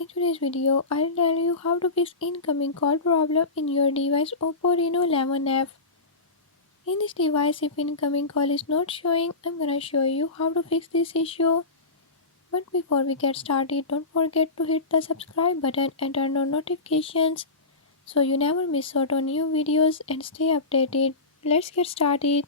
In today's video, I'll tell you how to fix incoming call problem in your device Oppo Reno 11F. In this device, if incoming call is not showing, I'm gonna show you how to fix this issue. But before we get started, don't forget to hit the subscribe button and turn on notifications so you never miss out on new videos and stay updated. Let's get started.